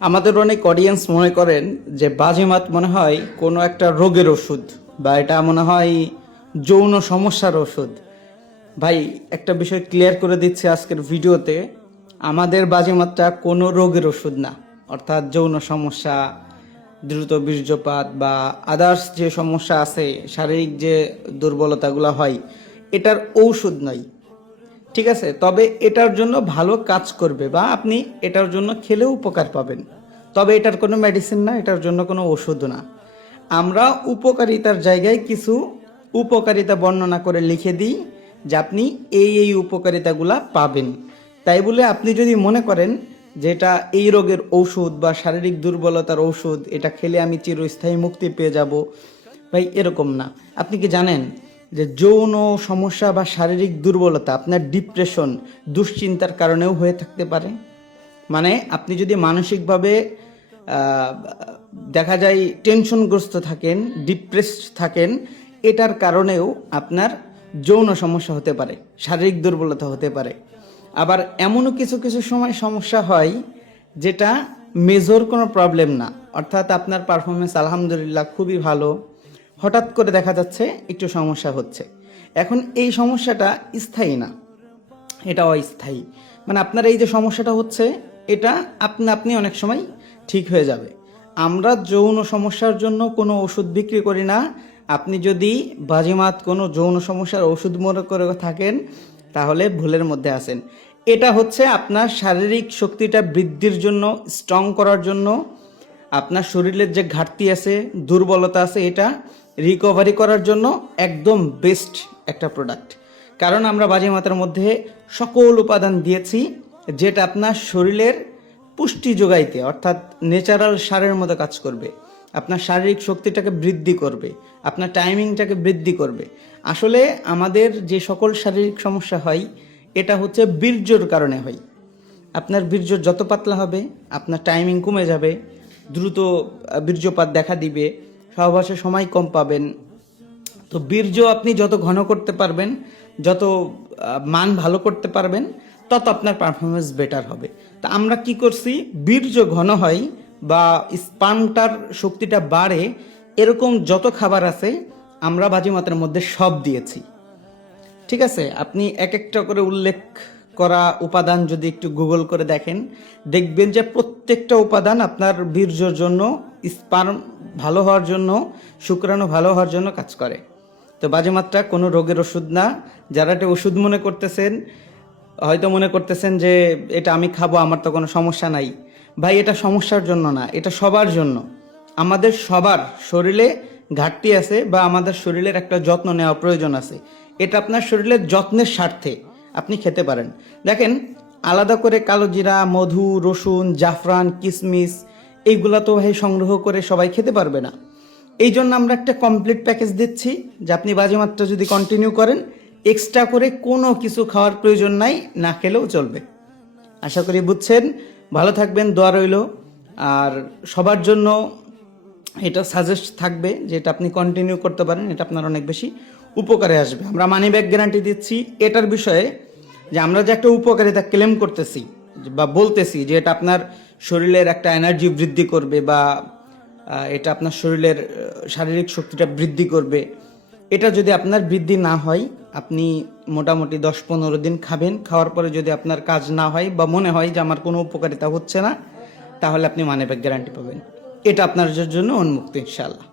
আমাদের অনেক অডিয়েন্স মনে করেন যে বাজিমাত মনে হয় কোনো একটা রোগের ওষুধ বা এটা মনে হয় যৌন সমস্যার ওষুধ। ভাই, একটা বিষয় ক্লিয়ার করে দিচ্ছি আজকের ভিডিওতে, আমাদের বাজিমাতটা কোনো রোগের ওষুধ না। অর্থাৎ যৌন সমস্যা, দ্রুত বীর্যপাত বা আদার্স যে সমস্যা আছে, শারীরিক যে দুর্বলতাগুলো হয়, এটার ঔষধ নয়। ঠিক আছে, তবে এটার জন্য ভালো কাজ করবে বা আপনি এটার জন্য খেলেও উপকার পাবেন। তবে এটার কোনো মেডিসিন না, এটার জন্য কোনো ওষুধ না। আমরা উপকারিতার জায়গায় কিছু উপকারিতা বর্ণনা করে লিখে দিই যে আপনি এই উপকারিতাগুলা পাবেন। তাই বলে আপনি যদি মনে করেন যে এটা এই রোগের ঔষধ বা শারীরিক দুর্বলতার ঔষধ, এটা খেলে আমি চিরস্থায়ী মুক্তি পেয়ে যাব, ভাই এরকম না। আপনি কি জানেন যে যৌন সমস্যা বা শারীরিক দুর্বলতা আপনার ডিপ্রেশন, দুশ্চিন্তার কারণেও হয়ে থাকতে পারে? মানে আপনি যদি মানসিকভাবে দেখা যায় টেনশনগ্রস্ত থাকেন, ডিপ্রেসড থাকেন, এটার কারণেও আপনার যৌন সমস্যা হতে পারে, শারীরিক দুর্বলতা হতে পারে। আবার এমনও কিছু কিছু সময় সমস্যা হয় যেটা মেজর কোনো প্রবলেম না, অর্থাৎ আপনার পারফরমেন্স আলহামদুলিল্লাহ খুবই ভালো, হঠাৎ করে দেখা যাচ্ছে একটু সমস্যা হচ্ছে। এখন এই সমস্যাটা স্থায়ী না, এটা অস্থায়ী। মানে আপনার এই যে সমস্যাটা হচ্ছে, এটা আপনি অনেক সময় ঠিক হয়ে যাবে। আমরা যৌন সমস্যার জন্য কোনো ওষুধ বিক্রি করি না। আপনি যদি বাজিমাত কোনো যৌন সমস্যার ওষুধ মনে করে থাকেন, তাহলে ভুলের মধ্যে আছেন। এটা হচ্ছে আপনার শারীরিক শক্তিটা বৃদ্ধির জন্য, স্ট্রং করার জন্য, আপনার শরীরের যে ঘাটতি আছে, দুর্বলতা আছে, এটা রিকভারি করার জন্য একদম বেস্ট একটা প্রোডাক্ট। কারণ আমরা বাজিমাতের মধ্যে সকল উপাদান দিয়েছি যেটা আপনার শরীরের পুষ্টি যোগাইতে, অর্থাৎ ন্যাচারাল সারের মতো কাজ করবে, আপনার শারীরিক শক্তিটাকে বৃদ্ধি করবে, আপনার টাইমিংটাকে বৃদ্ধি করবে। আসলে আমাদের যে সকল শারীরিক সমস্যা হয়, এটা হচ্ছে বীর্যর কারণে হয়। আপনার বীর্য যত পাতলা হবে, আপনার টাইমিং কমে যাবে, দ্রুত বীর্যপাত দেখা দিবে, সহবাসে সময় কম পাবেন। তো বীর্য আপনি যত ঘন করতে পারবেন, যত মান ভালো করতে পারবেন, তত আপনার পারফরমেন্স বেটার হবে। তা আমরা কি করছি, বীর্য ঘন হয় বা স্পার্মটার শক্তিটা বাড়ে, এরকম যত খাবার আছে আমরা বাজিমাতের মধ্যে সব দিয়েছি। ঠিক আছে, আপনি এক একটা করে উল্লেখ করা উপাদান যদি একটু গুগল করে দেখেন, দেখবেন যে প্রত্যেকটা উপাদান আপনার বীর্যর জন্য, স্পার্ম ভালো হওয়ার জন্য, শুক্রাণু ভালো হওয়ার জন্য কাজ করে। তো বাজিমাতটা কোনো রোগের ওষুধ না। যারা এটা ওষুধ মনে করতেছেন, হয়তো মনে করতেছেন যে এটা আমি খাবো, আমার তো কোনো সমস্যা নাই। ভাই, এটা সমস্যার জন্য না, এটা সবার জন্য। আমাদের সবার শরীরে ঘাটতি আছে বা আমাদের শরীরের একটা যত্ন নেওয়া প্রয়োজন আছে। এটা আপনার শরীরের যত্নের স্বার্থে আপনি খেতে পারেন। দেখেন, আলাদা করে কালো জিরা, মধু, রসুন, জাফরান, কিশমিশ, এইগুলা তো ভাই সংগ্রহ করে সবাই খেতে পারবে না। এই জন্য আমরা একটা কমপ্লিট প্যাকেজ দিচ্ছি যে আপনি বাজিমাতটা যদি কন্টিনিউ করেন, এক্সট্রা করে কোনো কিছু খাওয়ার প্রয়োজন নাই, না খেলেও চলবে। আশা করি বুঝছেন। ভালো থাকবেন, দোয়া রইল। আর সবার জন্য এটা সাজেস্ট থাকবে যে এটা আপনি কন্টিনিউ করতে পারেন, এটা আপনার অনেক বেশি উপকারে আসবে। আমরা মানি ব্যাক গ্যারান্টি দিচ্ছি এটার বিষয়ে, যে আমরা যে একটা উপকারিতা ক্লেম করতেছি বা বলতেছি যে এটা আপনার শরীরের একটা এনার্জি বৃদ্ধি করবে বা এটা আপনার শরীরের শারীরিক শক্তিটা বৃদ্ধি করবে, এটা যদি আপনার বৃদ্ধি না হয়, আপনি মোটামুটি 10-15 দিন খাবেন। খাওয়ার পরে যদি আপনার কাজ না হয় বা মনে হয় যে আমার কোনো উপকারিতা হচ্ছে না, তাহলে আপনি মানি ব্যাক গ্যারান্টি পাবেন। এটা আপনার জন্য উন্মুক্ত ইনশাআল্লাহ।